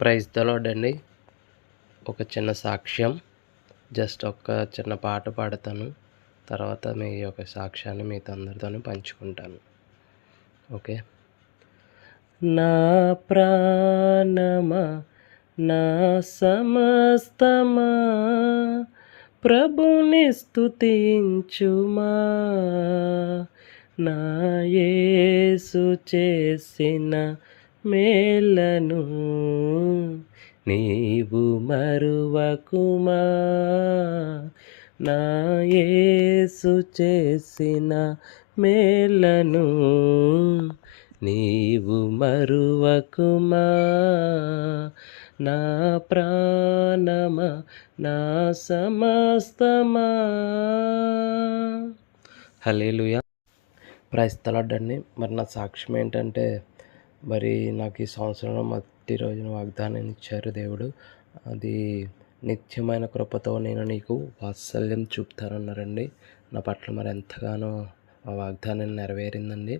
Praise the lord అండి. ఒక చిన్న సాక్ష్యం, జస్ట్ ఒక చిన్న పాట పాడతాను. తర్వాత మీ యొక్క సాక్ష్యాన్ని మీతో అందరితోనే పంచుకుంటాను. ఓకే. నా ప్రాణమా, నా సమస్తమా, ప్రభుని స్తుతించుమా. నా యేసు చేసిన మేలను నీవు మరువకుమా. నా యేసు చేసిన మేలను నీవు మరువకుమా. నా ప్రాణమా, నా సమస్తమా. హల్లెలూయా. ప్రైజ్ ద లార్డ్ అండి. మరి నా సాక్ష్యం ఏంటంటే, మరి నాకు ఈ సంవత్సరంలో మొదటి రోజున వాగ్దానం ఇచ్చారు దేవుడు. అది నిత్యమైన కృపతో నేను నీకు వాత్సల్యం చూపుతానన్నారండి. నా పట్ల మరి ఎంతగానో ఆ వాగ్దానం నెరవేరిందండి.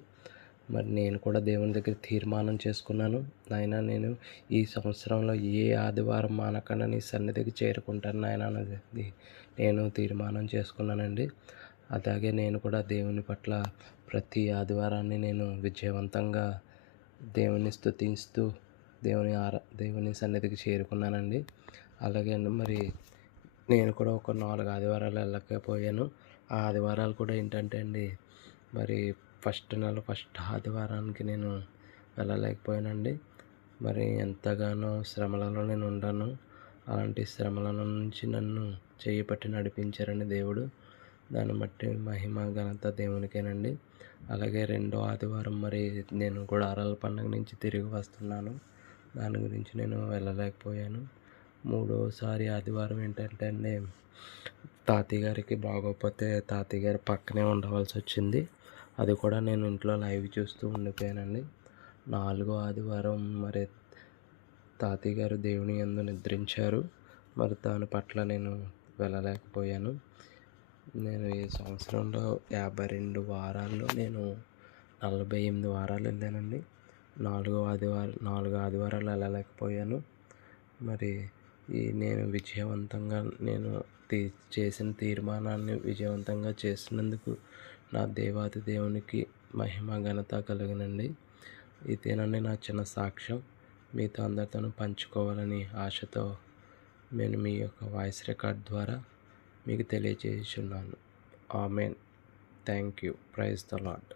మరి నేను కూడా దేవుని దగ్గర తీర్మానం చేసుకున్నాను, నాయన నేను ఈ సంవత్సరంలో ఏ ఆదివారం మానకుండా నీ సన్నిధికి చేరుకుంటాను నాయన అన్నది నేను తీర్మానం చేసుకున్నానండి. అలాగే నేను కూడా దేవుని పట్ల ప్రతి ఆదివారాన్ని నేను విజయవంతంగా దేవుని స్తుతిస్తూ దేవుని సన్నిధికి చేరుకున్నానండి. అలాగే మరి నేను కూడా ఒక 4 ఆదివారాలు వెళ్ళకపోయాను. ఆ ఆదివారాలు కూడా ఏంటంటే అండి, మరి ఫస్ట్ ఆదివారానికి నేను వెళ్ళలేకపోయానండి. మరి ఎంతగానో శ్రమలలో నేను ఉన్నాను. అలాంటి శ్రమల నుంచి నన్ను చేయి పట్టి నడిపించారండి దేవుడు. దాన్ని బట్టి మహిమ ఘనత దేవునికేనండి. అలాగే 2వ ఆదివారం మరి నేను గుడారాల పండుగ నుంచి తిరిగి వస్తున్నాను. దాని గురించి నేను వెళ్ళలేకపోయాను. 3వసారి ఆదివారం ఏంటంటే అండి, తాతయ్య గారికి బాగోకపోతే తాతయ్య గారి పక్కనే ఉండవలసి వచ్చింది. అది కూడా నేను ఇంట్లో లైవ్ చూస్తూ ఉండిపోయానండి. 4వ ఆదివారం మరి తాతయ్య గారు దేవుని యందు నిద్రించారు. మరి దాని పట్ల నేను వెళ్ళలేకపోయాను. నేను ఈ సంవత్సరంలో 52 వారాల్లో నేను 48 వారాలు వెళ్ళానండి. 4 ఆదివారాలు వెళ్ళలేకపోయాను. మరి నేను విజయవంతంగా చేసిన తీర్మానాన్ని విజయవంతంగా చేసినందుకు నా దేవాది దేవునికి మహిమ ఘనత కలుగునండి. ఇదేనండి నా చిన్న సాక్ష్యం. మీతో అందరితోనూ పంచుకోవాలని ఆశతో నేను మీ యొక్క వాయిస్ రికార్డ్ ద్వారా మీకు తెలియజేస్తున్నాను. Amen. Thank you. Praise the lord.